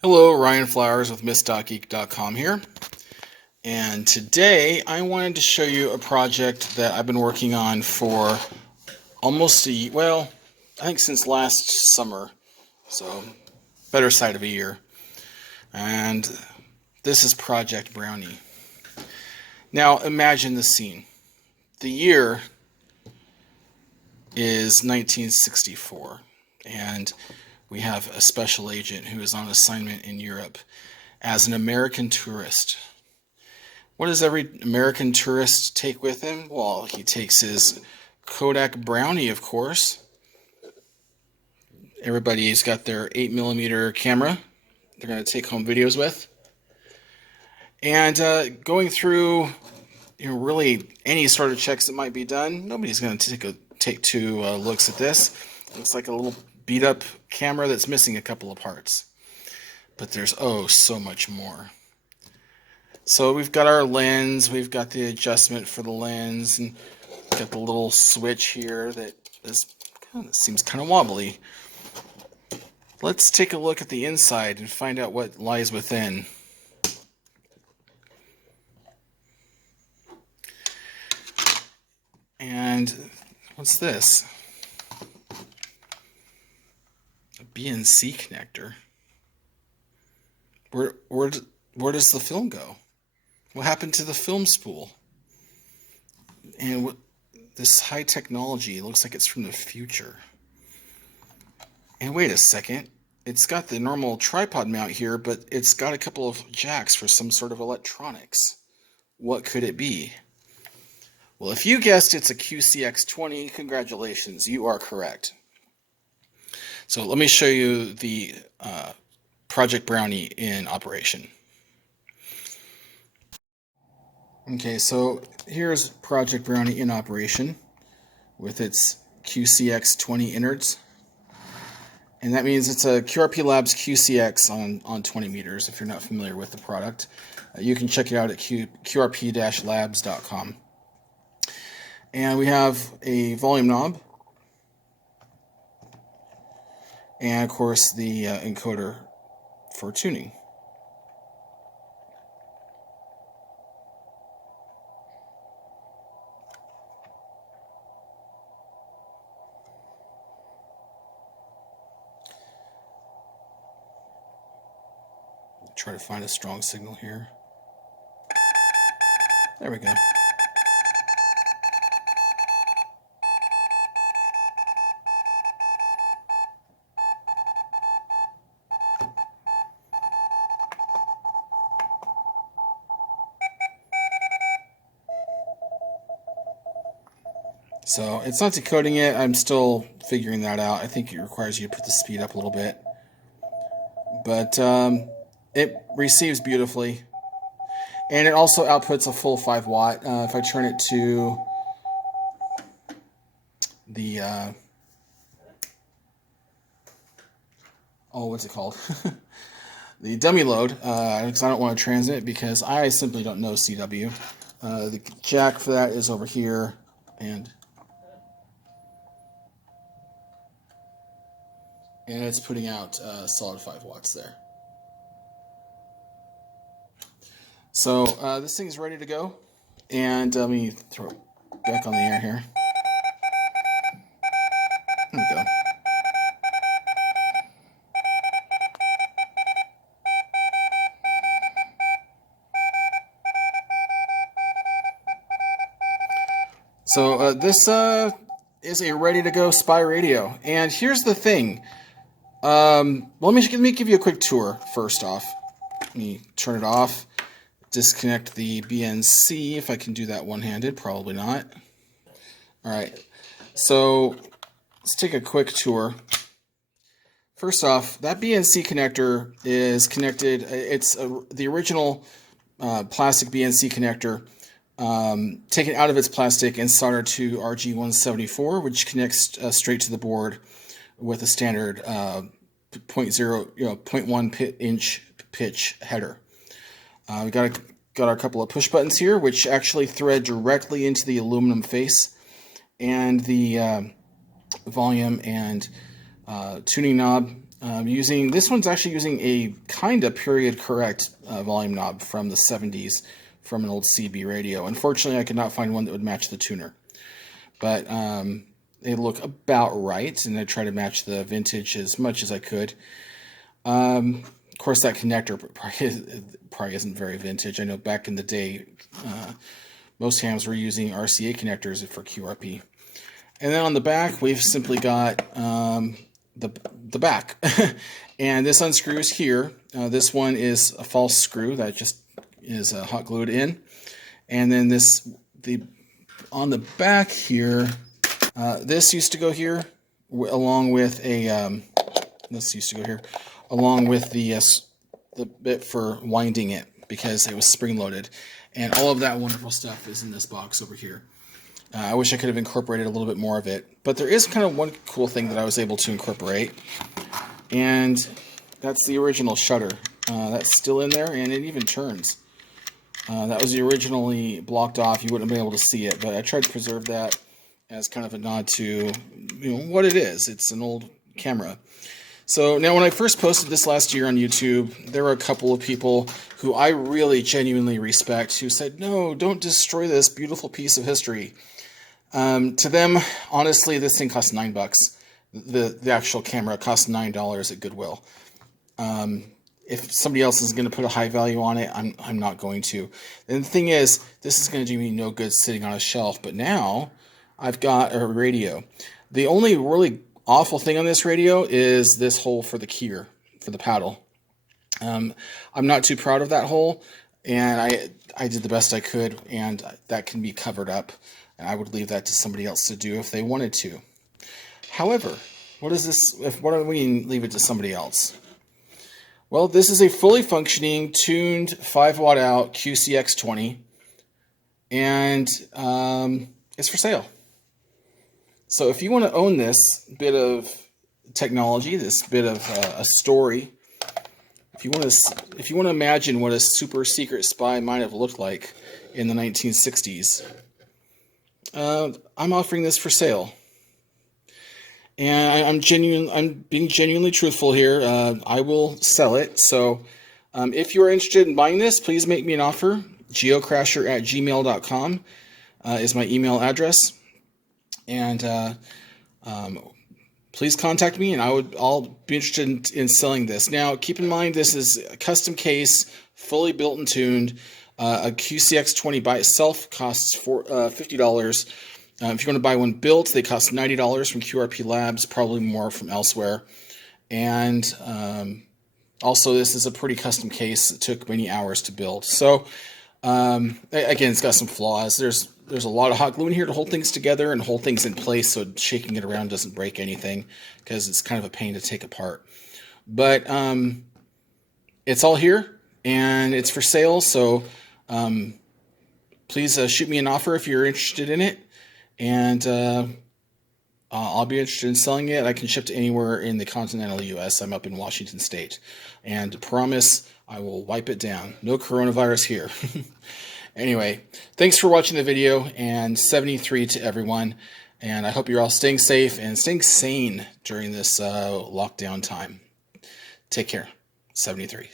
Hello, Ryan Flowers with Miss.Geek.com here. And today I wanted to show you a project that I've been working on for almost I think since last summer. So, better side of a year. And this is Project Brownie. Now, imagine the scene. The year is 1964. And we have a special agent who is on assignment in Europe as an American tourist. What does every American tourist take with him? Well, he takes his Kodak Brownie, of course. Everybody's got their 8mm camera they're going to take home videos with. And going through really any sort of checks that might be done, nobody's going to take two looks at this. Looks like a little beat up camera that's missing a couple of parts. But there's so much more. So we've got our lens, we've got the adjustment for the lens, and got the little switch here that seems kind of wobbly. Let's take a look at the inside and find out what lies within. And what's this? A BNC connector. Where does the film go? What happened to the film spool? And this high technology looks like it's from the future. And wait a second, it's got the normal tripod mount here, but it's got a couple of jacks for some sort of electronics. What could it be? Well, if you guessed it's a QCX20, congratulations, you are correct. So let me show you the Project Brownie in operation. Okay, so here's Project Brownie in operation with its QCX20 innards. And that means it's a QRP Labs QCX on 20 meters, if you're not familiar with the product. You can check it out at qrp-labs.com. And we have a volume knob. And, of course, the encoder for tuning. Try to find a strong signal here. There we go. So it's not decoding it. I'm still figuring that out. I think it requires you to put the speed up a little bit. But it receives beautifully. And it also outputs a full 5 watt. If I turn it to the, what's it called? The dummy load, because I don't want to transmit because I simply don't know CW. The jack for that is over here, and it's putting out solid 5 watts there. So this thing's ready to go, and let me throw it back on the air here. There we go. So this is a ready-to-go spy radio, and here's the thing. Let me give you a quick tour first off. Let me turn it off. Disconnect the BNC, if I can do that one-handed, probably not. Alright, so let's take a quick tour. First off, that BNC connector is connected, it's the original plastic BNC connector, taken out of its plastic and soldered to RG174, which connects straight to the board with a standard 0.1 inch pitch header. We got our couple of push buttons here, which actually thread directly into the aluminum face, and the volume and tuning knob using, this one's actually using a kind of period correct volume knob from the 70s from an old CB radio. Unfortunately, I could not find one that would match the tuner. But they look about right, and I try to match the vintage as much as I could. Of course, that connector probably isn't very vintage. I know back in the day, most hams were using RCA connectors for QRP. And then on the back, we've simply got the back. And this unscrews here. This one is a false screw that just is hot glued in. And then on the back here, this used to go here along with a the bit for winding it, because it was spring loaded, and all of that wonderful stuff is in this box over here. I wish I could have incorporated a little bit more of it, but there is kind of one cool thing that I was able to incorporate, and that's the original shutter. That's still in there, and it even turns. That was originally blocked off. You wouldn't have been able to see it, but I tried to preserve that as kind of a nod to, you know, what it is. It's an old camera. So now, when I first posted this last year on YouTube, there were a couple of people who I really genuinely respect who said, no, don't destroy this beautiful piece of history. To them, honestly, this thing cost $9. The actual camera cost $9 at Goodwill. If somebody else is going to put a high value on it, I'm not going to. And the thing is, this is going to do me no good sitting on a shelf. But now I've got a radio. The only really awful thing on this radio is this hole for the keyer, for the paddle. I'm not too proud of that hole, and I did the best I could, and that can be covered up, and I would leave that to somebody else to do if they wanted to. However, what do we mean leave it to somebody else? Well, this is a fully functioning, tuned 5-watt out QCX20, and it's for sale. So if you want to own this bit of technology, this bit of a story, if you want to imagine what a super secret spy might have looked like in the 1960s, I'm offering this for sale. And I'm being genuinely truthful here. I will sell it. So if you are interested in buying this, please make me an offer. geocrasher@gmail.com is my email address. And please contact me, and I'll be interested in selling this. Now, keep in mind, this is a custom case, fully built and tuned. A QCX20 by itself costs $50. If you want to buy one built, they cost $90 from QRP Labs, probably more from elsewhere. And also, this is a pretty custom case. It took many hours to build. So, again, it's got some flaws. There's a lot of hot glue in here to hold things together and hold things in place so shaking it around doesn't break anything, because it's kind of a pain to take apart. But it's all here, and it's for sale. So please shoot me an offer if you're interested in it. And I'll be interested in selling it. I can ship to anywhere in the continental U.S. I'm up in Washington State. And promise I will wipe it down. No coronavirus here. Anyway, thanks for watching the video, and 73 to everyone. And I hope you're all staying safe and staying sane during this lockdown time. Take care. 73.